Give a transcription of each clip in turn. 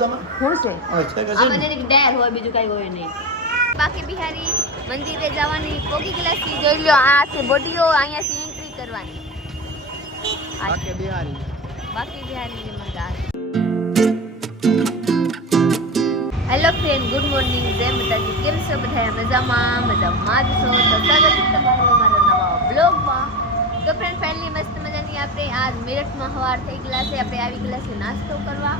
કીધું તમે હું છે છે કે આ મને એક ડેર હોય બીજું કઈ હોય નહીં બાકી બિહારી મંદિરે જવાની કોકી ગ્લાસથી જોઈ લો આ છે બોડીઓ અહીંયાથી એન્ટ્રી કરવાની બાકી બિહારી ની મજા હેલો ફ્રેન્ડ ગુડ મોર્નિંગ જય માતાજી કેમ છો બધા મજામાં જ છો તો સ્વાગત છે તમારું અમારા નવા બ્લોગમાં તો ફ્રેન્ડ ફાઇનલી મસ્ત મજાની આપણે આજ મેરઠમાં સવાર થઈ ગયેલા છે આપણે આવી ગયેલા છે નાસ્તો કરવા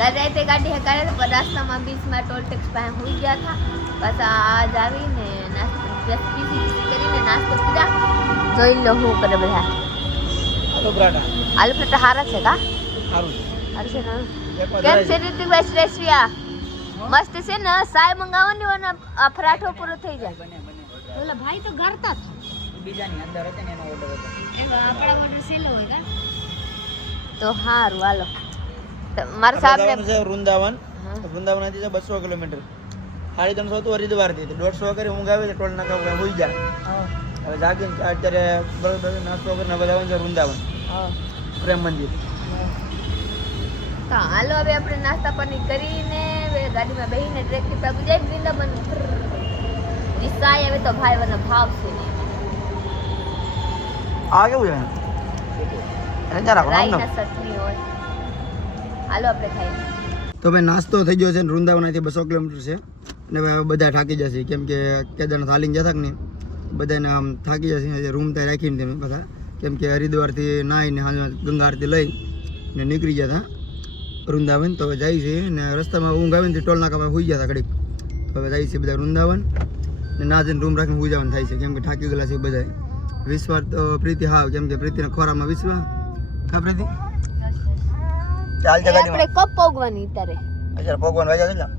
રાતે ગાડી હકારે તો રસ્તામાં બીચમાં ટોલ ટેક્સ પાસે હોઈ ગયા હતા બસ આજ આવીને નાસ્તો પીસી કરીને નાસ્તો કર્યા જોઈ લો હું કરે બધા આલુ પરાઠા હારા છે કા સારું છે ને કેમ છે ઋતિકભાઈ શ્રેષ્ઠિયા મસ્ત છે ને સાય મંગાવવાની હોય ને આ પરાઠો પૂરો થઈ જાય બોલા ભાઈ તો ઘરતા હતા બીજાની અંદર હતા ને એનો ઓર્ડર હતો એ આપણા ઓર્ડર સેલો હોય કા તો હારું હાલો મારા સાહેબ ને વૃંદાવન થી 200 કિલોમીટર 350 તો હરિદ્વાર થી 150 કરી ઊંઘ આવે ટોલ નાકા ઉપર હોઈ જાય હવે જાગીને અત્યારે બરોબર નાસ્તો કરીને બધા છે વૃંદાવન પ્રેમ મંદિર તો હાલો હવે આપણે નાસ્તા પાણી કરીને ગાડીમાં બેસીને ટ્રેકથી પાકું જાય વૃંદાવન દિશાય હવે તો ભાઈ વના ભાવ છે ને આ કેવું છે એને જરા રાઈના ચટણી હોય હાલો આપણે ખાઈએ તો ભાઈ નાસ્તો થઈ ગયો છે વૃંદાવનથી 200 કિલોમીટર છે ને હવે બધા થાકી જશે કેમ કે કેદારનાથ હાલીને જતા ને બધાને આમ થાકી જશે રૂમ ત્યાં રાખીને તમે બધા કેમ કે હરિદ્વારથી નાહીને ગંગા આરતી લઈ ને નીકળી જતા વૃંદાવન તો હવે જાય છે ને રસ્તામાં ઊંઘ આવે ને ટોલ નાકા હોઈ જતા ઘડીક તો હવે જાય છે બધા વૃંદાવન ને ના જઈને રૂમ રાખીને હોઈ જવાનું થાય છે કેમ કે થાકી ગયેલા છે બધા વિશ્વાસ તો પ્રીતિ હાવ કેમ કે પ્રીતિના ખોરામાં વિશ્વાસ હા પ્રીતિ ચાલ જગાડી આપણે કપ પોગવાની તારે અચ્છા પોગવાન વાગ્યા કેટલા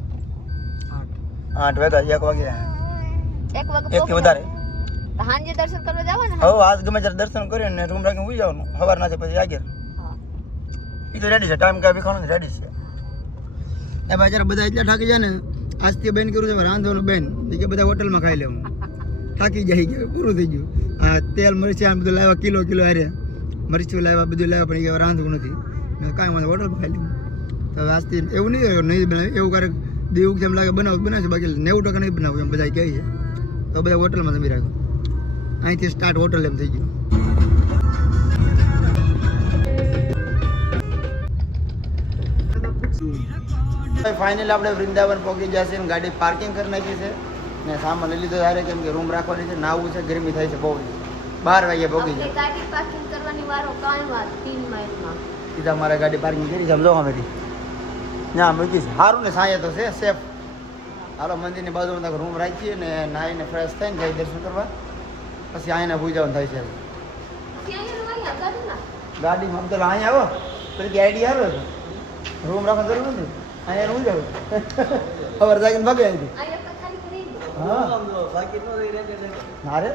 8 વાગ્યા 1 વાગે એક થી વધારે હાંજે દર્શન કરવા જવાના હવે આજ ગમે ત્યારે દર્શન કરીને ને રૂમ રાખીને સુઈ જવાનું સવાર ના પછી આગળ ઈ તો રેડી છે ટાઈમ કાઈ વિખાણો રેડી છે એ ભાઈ જરા બધા એટલા થાકી જાય ને આજથી બેન કરું છે રાંધવાનું બેન કે બધા હોટલમાં ખાઈ લેવું થાકી જાય કે પૂરું થઈ ગયું આ તેલ મરચાં બધું લાવ્યા કિલો હારે મરચું લાવ્યા બધું લાવ્યા પણ એ રાંધવું નથી મેં કાંઈ વાંધો હોટલમાં ખાઈ લેવું તો હવે આજથી એવું નહીં બનાવે એવું ક્યારેક દેવું કેમ લાગે બનાવશે બાકી 90% નહીં બનાવું એમ બધા કહે છે તો બધા હોટલમાં જમી રાખો અહીંથી સ્ટાર્ટ હોટલ એમ થઈ ગયું ફાઇનલ આપણે વૃંદાવન પહોંચી જશે ને ગાડી પાર્કિંગ કરી નાખી છે ને સામાન લઈ લીધો યારે કેમ કે રૂમ રાખવાની છે નાવું છે ગરમી થાય છે બહુ 12 વાગે પહોંચી જાય ગાડી પાર્કિંગ કરવાની વારો કાંઈ વાત 3 માઇલમાં સીધા મારે ગાડી પાર્કિંગ કરી સમજો અમે ના મૂકી છે સારું ને સાંજે તો છે સેફ હાલો મંદિરની બાજુમાં તક રૂમ રાખીએ ને નાહીને ફ્રેશ થઈને જઈ દર્શન કરવા પછી અહીંને ભૂઈ જવાનું થાય છે ગાડીમાં તો અહીંયા આવો પછી આઈડિયા આવે રૂમ રાખવા જરૂર નથી અહીંયા હું જાઉં ખબર જાગીને ભાગે અહીંથી હા રે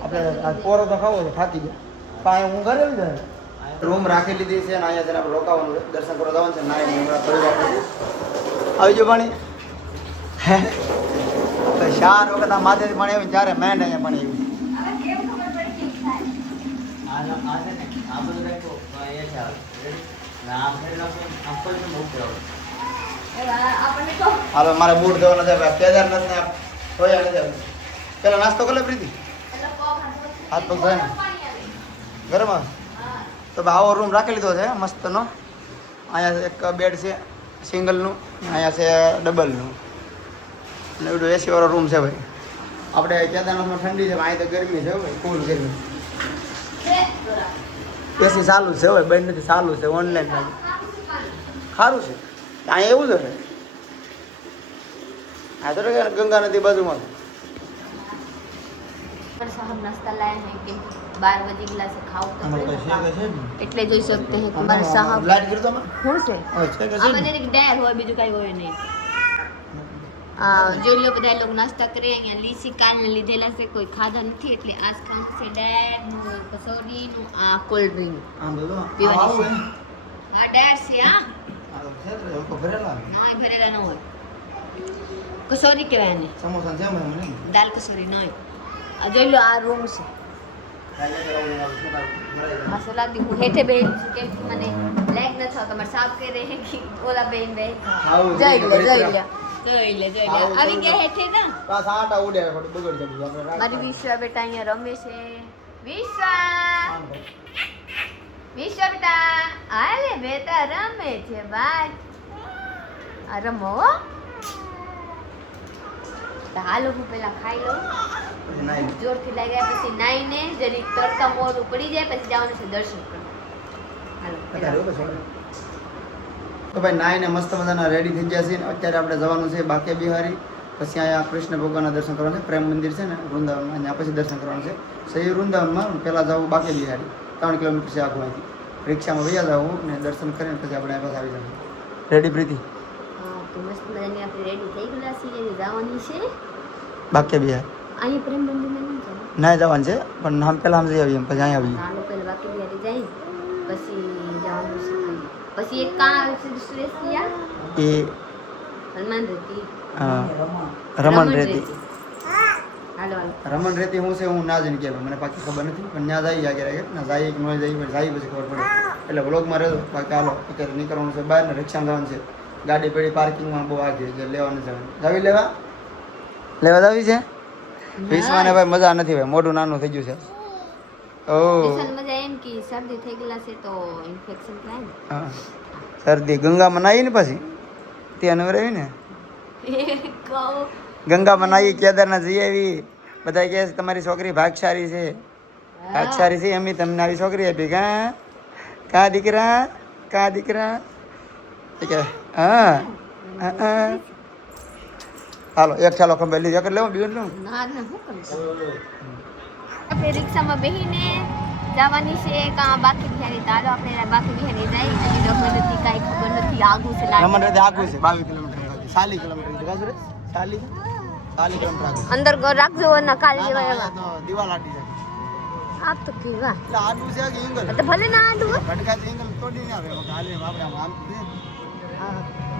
આપણે પોરો તો ખાવો છે થાકી જાય પાણી હું ઘરે જાય રૂમ રાખી લીધી છે અને અહીંયા જઈને આપણે રોકાવાનું છે દર્શન કરવા જવાનું છે નાઈને હમણાં થોડી વાર આવી જો પાણી 4 વખત આ માથેથી પાણી આવ્યું ત્યારે મેન્ડ અહીંયા પાણી આવ્યું હાલો મારે બૂટ દેવાનો છે કેદારનાથ ને હોયા નથી પેલા નાસ્તો કરી લે પ્રીતિ હાથ પગ ધોય ને ઘરમાં તો આવો રૂમ રાખી લીધો છે મસ્તનો અહીંયા એક બેડ છે સિંગલનું અહીંયા છે ડબલનું અને બધું એસી વાળો રૂમ છે ભાઈ આપણે કેદારનાથમાં ઠંડી છે અહીં તો ગરમી છે ભાઈ ફૂલ ગરમી એસી ચાલુ છે ભાઈ બંધ નથી ચાલુ છે ઓનલાઈન સારું છે અહીંયા એવું છે આ તો ગંગા નદી બાજુમાં साहब नाश्ता लाए हैं कि 12 बजे गिलास खाओ तो એટલે જોઈ શકते हैं हमारे साहब લાઈટ કરી દો માં હું છે અચ્છા કે આ મને એક ડેર હોય બીજું કઈ હોય નહીં આ જોઈ લો બધા લોકો નાસ્તા કરે અહીંયા લીસી કાલને લીધેલા છે કોઈ ખાધા નથી એટલે આજ ખાવાનું છે ડેર નું કસોરી નું આ કોલ્ડ ડ્રિંક આમ બોલો પીવાની હા ડેર છે હા આ ખેતરે લોકો ભરેલા ના ભરેલા ન હોય કસોરી કહેવાય ને સમોસા છે મને દાલ કસોરી નહીં આ જોઈ લો આ રૂમ છે મસાલા દી હું હેઠે બેઠી છું કેમ કે મને લાઈક ન થાવ તમારે સાફ કરે હે કે ઓલા બેન બે આવું જોઈ લે જોઈએ. આવી ગયા હેઠે ના પાછ આટા ઉડે ખોટું બગડ જતું આપણે મારી રાખવાનું. વિશ્વા બેટા અહીંયા રમે છે વિશ્વા વિશ્વા બેટા હાલે બેટા રમે છે ભાઈ આ રમો હો. તો હાલો હું પેલા ખાઈ લઉં પછી નાઈ લે. જોરથી લાગ્યા પછી નાઈને જરીક તડકા મોઢું પડી જાય પછી જવાનું છે દર્શન કરવા હાલો અત્યારે એવું કશું નહીં. તો ભાઈ નાઈને મસ્ત મજાના રેડી થઈ ગયા છે ને અત્યારે આપણે જવાનું છે બાકે બિહારી. પછી અહીંયા કૃષ્ણ ભગવાનના દર્શન કરવાના છે. પ્રેમ મંદિર છે ને વૃંદાવનમાં અહીંયા પછી દર્શન કરવાનું છે. સહી વૃંદાવનમાં પહેલાં જવું બાકે બિહારી 3 કિલોમીટર છે આખું અહીંથી. રિક્ષામાં વૈયા જવું ને દર્શન કરીને પછી આપણે અહીંયા પાછા આવી જવું. રેડી પ્રીતિ? હા તો મસ્ત મજાની આપણે રેડી થઈ ગયેલા છીએ અને જવાની છે બાકે બિહાર અહીંયા પ્રેમ મંદિરમાં નહીં જવાનું ના જવાનું છે પણ નામ પહેલાં આમ જઈ આવીએ પછી અહીંયા આવીએ. હાલો પહેલા બાકી બિહારી જાય પછી જવાનું છે પછી એક કાં છે શ્રેષ્ઠિયા એ હનુમાન રેતી રમણ રેતી. હાલો હાલો રમણ રેતી હું છે હું ના જઈને કે મને પાકી ખબર નથી પણ ત્યાં જઈએ આગળ ના જાય કે ન જાય પણ જાય પછી ખબર પડે એટલે વ્લોગમાં રહેજો. બાકી હાલો અત્યારે નીકળવાનું છે બહાર ને રિક્ષામાં જવાનું છે. ગાડી પડી પાર્કિંગમાં બહુ આગે એટલે લેવાનું જવાનું જાવી લેવા જાવી છે. વિશ્વાને ભાઈ મજા નથી ભાઈ મોઢું નાનું થઈ ગયું છે. કિશન મજા એમ કે શરદી થઈ ગયેલા છે તો ઇન્ફેક્શન થાય ને હા શરદી ગંગામાં નાહી ને પછી ત્યાં નવરાવી ને કહું ગંગામાં નાહી કેદારનાથ જઈ આવી. બધા કહે છે તમારી છોકરી ભાગશાળી છે ભાગશાળી છે એમની તમને આવી છોકરી આપી કા દીકરા એ કે હા હાલો એક ચાલો ખબર લીધી એક લેવું બીજું લેવું. ના ના હું કરતા આપણે રિક્ષામાં બેહીને જવાની છે કાં બાકી બિહારી ચાલો આપણે બાકી બિહારી જાય હજી ખબર નથી કાંઈ ખબર નથી આગું છે લાગે રમણ રેતી આગું છે 22 કિલોમીટર 40 કિલોમીટર કાજુ રે 40 કિલોમીટર આગું. અંદર રાખજો ને કાલે ના, જેવા ના, તો દિવાલ આડી જાય આ તો કેવા એટલે આડું છે કે એંગલ તો ભલે ના આડું હો. ગડકાથી એંગલ તોડી ના આવે હાલે આપણે આમ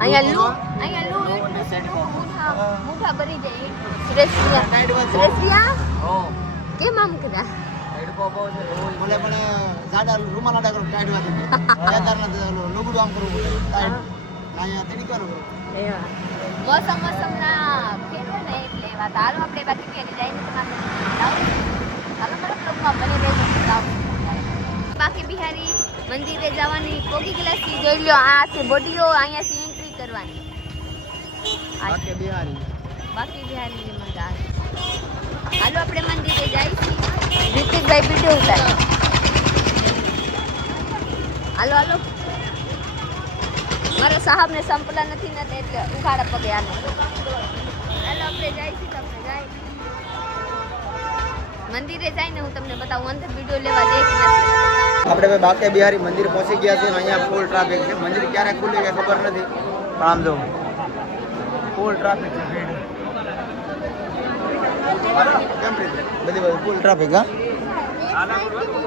અહીંયા લૂ એટલું છે તો મુઠા ભરી જાય શ્રેષ્ઠિયા કેમ આમ કર્યા બોલે પણ જાડા રૂમાલ આડા કરો ટાઈટ વાથી કેદારનાથ લુગડું આમ કરવું પડે ટાઈટ ના અહીંયા તેડી કરો મોસમ ના ફેરવે ને એટલે વાત હાલો આપણે બાકી ફેરી જઈને તમારે હાલો મારા બ્લોગમાં બની રહેજો બાકી બિહારી મંદિરે જવાની પોગી ગ્લાસથી જોઈ લો આ છે બોડીઓ અહીંયાથી એન્ટ્રી કરવાની બાકે બિહારી બાકી બિહારી મજા આવે હાલો આપણે મંદિરે જઈશું ઋતિકભાઈ વિડીયો ઉતારે હાલો હાલો મારા સાહેબને સંપલા નથી ને એટલે ઉઘાડા પગે હાલો હાલો આપણે જઈશું તમને જાય મંદિરે જઈને હું તમને બતાવું અંદર વિડીયો લેવા જઈશ આપણે ભાઈ બાકે બિહારી મંદિર પહોંચી ગયા છે અને અહીંયા ફૂલ ટ્રાફિક છે. મંદિર ક્યારે ખુલે કે ખબર નથી પણ આમ જો ફૂલ ટ્રાફિક છે ભીડ કેમ બધી ફૂલ ટ્રાફિક હા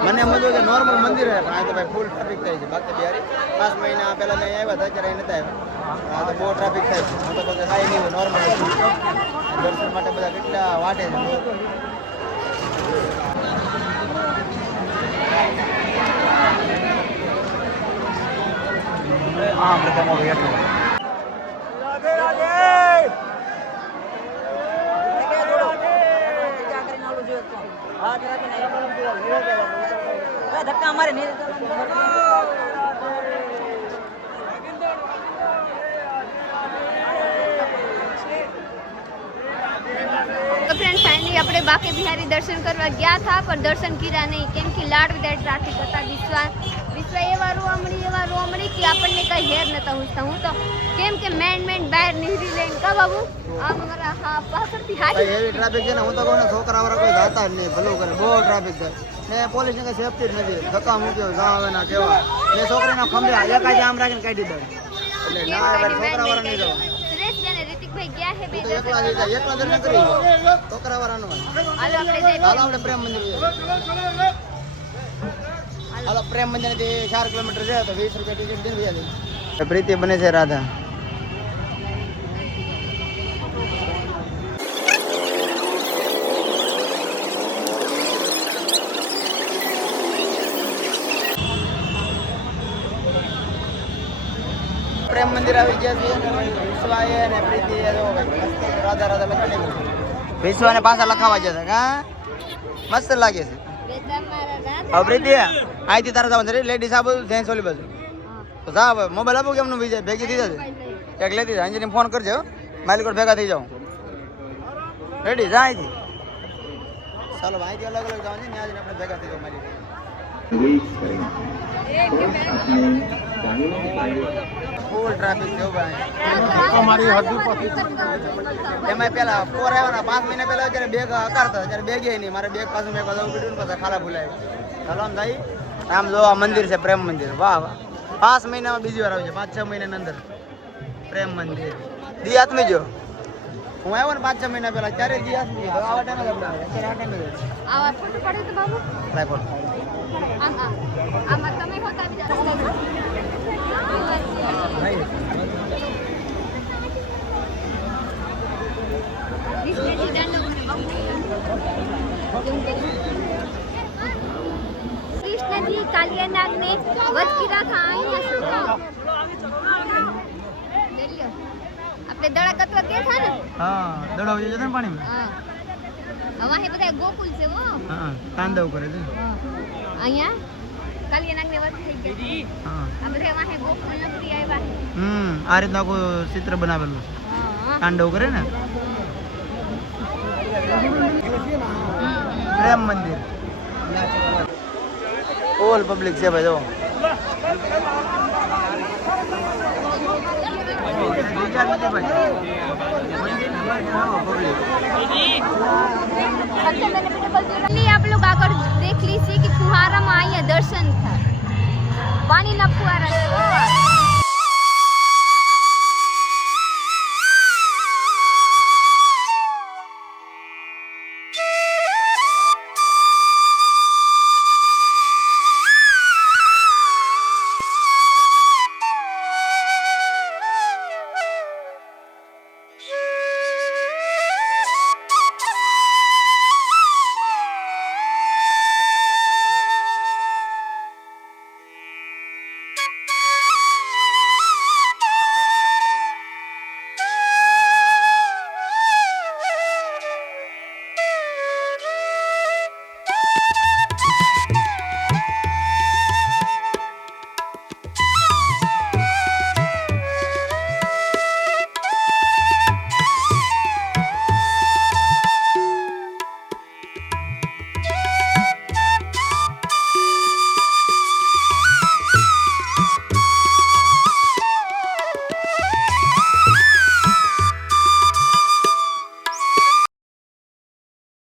મને એમ હતું કે નોર્મલ મંદિર છે પણ આ તો ભાઈ ફૂલ ટ્રાફિક થાય છે બાકે બિહારી 5 મહિના પહેલા મેં આવ્યા હતા ત્યારે નતા આવ્યા આ તો બહુ ટ્રાફિક થાય છે હું તો કોઈ કાંઈ નહીં નોર્મલ દર્શન માટે બધા કેટલા વાટે છે હા પ્રથમ બેઠો ધક્કા મારે નહીં તો ફ્રેન્ડ ફાઇનલી આપણે બાકે બિહારી દર્શન કરવા ગયા હતા પણ દર્શન કર્યા નહીં કેમ કે લાડ વિદાય ટ્રાફિક હતા વિશ્વા એવા રોવા મળી કે આપણને કઈ હેર નતા પૂછતા હું તો કેમ કે મેન બહાર નીકળી લઈને કા બાબુ આ મારા હા પાછળથી હાજી હેવી ટ્રાફિક છે ને હું તો કહું ને છોકરાવાળા કોઈ જાતા જ નહીં ભલું કરે બહુ ટ્રાફિક થાય ને પોલીસને કઈ સેફટી જ નથી ધક્કા મૂક્યો જા હવે ના કેવા ને છોકરીના ખંભે એક જ આમ રાખીને કાઢી દે એટલે ના આવે છોકરાવાળા નહીં જવા સુરેશ અને રિતિકભાઈ ગયા છે બે તો એકલા દર્શન કરી છોકરાવાળાનું હાલો આપણે જઈએ હાલો આપણે પ્રેમ મંદિર હાલો પ્રેમ મંદિરથી 4 કિલોમીટર છે તો 20 રૂપિયા ટિકિટ દઈને વ્યા પ્રીતિ બને છે રાધા પ્રેમ મંદિર આવી ગયા છે અને વિશ્વાએ અને પ્રીતિએ જો ભાઈ રાધા રાધા લખાણી વિશ્વાને પાછા લખાવા ગયા છે હા મસ્ત લાગે છે હવે પ્રીતિ અહીંથી તારા જવાનું છે લેડીઝ આ બધું જેન્ટ્સ ઓલી બાજુ તો જા હવે મોબાઈલ આપો કેમનું બીજે ભેગી થઈ જશે એક લેતી જાય અંજલીને ફોન કરજો માલિક ભેગા થઈ જાઉં રેડી જા અહીંથી ચાલો અહીંથી અલગ અલગ જવાનું છે ત્યાં જઈને આપણે ભેગા થઈ જાઉં માલિક ફૂલ ટ્રાફિક છે ભાઈ એમાં પેલા પોર આવ્યા 5 મહિના પહેલા જ્યારે બેગ હકારતા ત્યારે બેગ નહીં મારે બેગ પાછું મેં બધું પીડ્યું પાછા ખાલા ભૂલાય ચાલો આમ થાય આમ જો આ મંદિર છે પ્રેમ મંદિર વાહ વાહ 5 મહિનામાં બીજી વાર આવી છે 5-6 મહિનાની અંદર પ્રેમ મંદિર દી આત્મી જો હું આવ્યો ને 5-6 મહિના પહેલા ત્યારે દી આત્મી આવા ટાઈમે અત્યારે આ ટાઈમે આવા ફોટો પડે તો બાબુ લાય ફોટો આમાં તમે હોતા બીજા કૃષ્ણજી કાલિયાનાગ ને વધ કીધા था અહીંયા આપણે દડા કતવા કે था ને હા દડાવ જતો ને પાણીમાં હા હવા હે બધા ગોકુલ છે વો હા તાંડવ કરે છે અહીંયા કાલિયાનાગ ને વધ થઈ ગઈ હા આ બધા વાહે ગોકુલ નગરી આવ્યા આ રીતના કોઈ ચિત્ર બનાવેલું છે હા તાંડવ કરે ને પ્રેમ મંદિર ઓલ પબ્લિક છે ભાઈ જો आप लोग आकर देख लीजिए कि फुहारा में आइए दर्शन था पानी ना फुहारा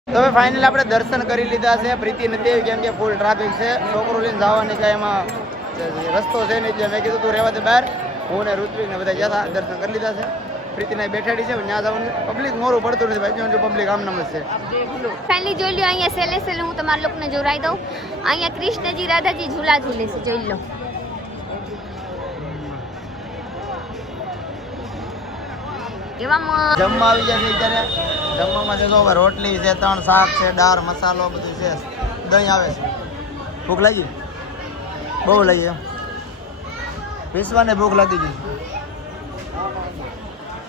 તો હવે ફાઇનલ આપણે દર્શન કરી લીધા છે પ્રીતિ નથી આવી કેમ કે ફૂલ ટ્રાફિક છે છોકરો લઈને જવાની કાંઈ એમાં રસ્તો છે નહીં એટલે મેં કીધું તું રહેવા દે બહાર હું ને ઋત્વિક ને બધા ગયા હતા દર્શન કરી લીધા છે પ્રીતિને બેઠાડી છે ત્યાં જવાનું પબ્લિક મોરું પડતું નથી ભાઈ જો પબ્લિક આમ નમ છે ફાઇનલી જોઈ લો અહીંયા સેલે સેલે હું તમારા લોકોને જોરાઈ દઉં અહીંયા કૃષ્ણજી રાધાજી ઝૂલા ઝૂલે છે જોઈ લો એવામાં જમવા આવી જાય છે અત્યારે જમવામાં છે તો રોટલી છે 3 શાક છે દાળ મસાલો બધું છે દહીં આવે છે ભૂખ લાગી બહુ લાગી એમ વિશ્વાને ભૂખ લાગી ગઈ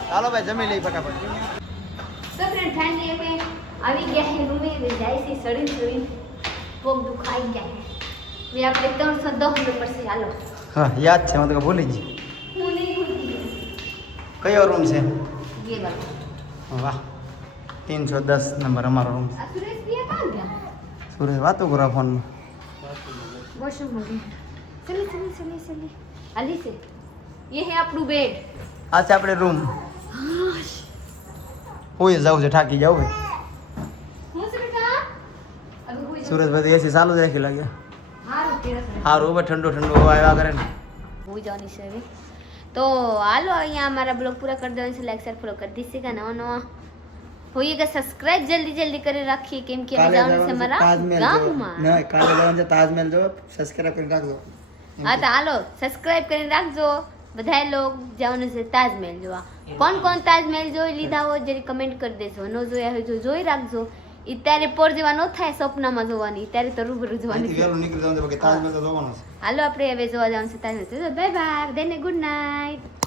ચાલો ભાઈ જમી લઈ ફટાફટ સો ફ્રેન્ડ ફાઇનલી અમે આવી ગયા હે રૂમે જાય છે સડી પગ દુખાઈ ગયા હે આપણે 310 નંબર છે હાલો હા યાદ છે હું તો ભૂલી ગઈ હું નહીં ભૂલી કયો રૂમ છે ગઈ વાહ વાહ 310 નંબર અમારો રૂમ આ સુરેશ ભैया कहाँ गया સુરેશ વાતો કરો ફોનમાં वॉशरूम हो गया चलिए चलिए चलिए चलिए अली से ये है આપણું બેડ આ છે આપણે રૂમ હોય જાવ છે ઠાકી જાવ ભાઈ હું છે બેટા અબે કોઈ સુરેશભાઈ એસી ચાલુ જ રાખી લાગ્યા હારું તેરસ હારું ઉપર ઠંડુ ઠંડુ આવ્યા કરે ને હું જવાની છે હવે तो હાલો અહીંયા हमारा ब्लॉग पूरा कर देने से लाइक शेयर फॉलो कर दीजिएगा नवा नवा होइएगा सब्सक्राइब जल्दी जल्दी करे रखिए केम कि अभी जाने से हमारा गांव में નહીં કાલે જવાનું છે તાજમહેલ જો સબસ્ક્રાઇબ કરીને રાખજો હા તો હાલો સબસ્ક્રાઇબ કરીને રાખજો બધાય લોગ જવાનું છે તાજમહેલ જોવા કોણ કોણ તાજમહેલ જોઈ લીધા હોય જરી કમેન્ટ કરી દેજો ન જોયા હોય તો જોઈ રાખજો ઈ ત્યારે પોર જેવા ન થાય સપનામાં જોવાની ત્યારે તો રૂબરૂ જોવાની છે વેલું નીકળી જવાનું છે બાકી તાજમહેલ તો જોવાનો છે હાલો આપણે હવે જોવા જવાનું છે તાજમહેલ બાય બાય દેને ગુડ નાઇટ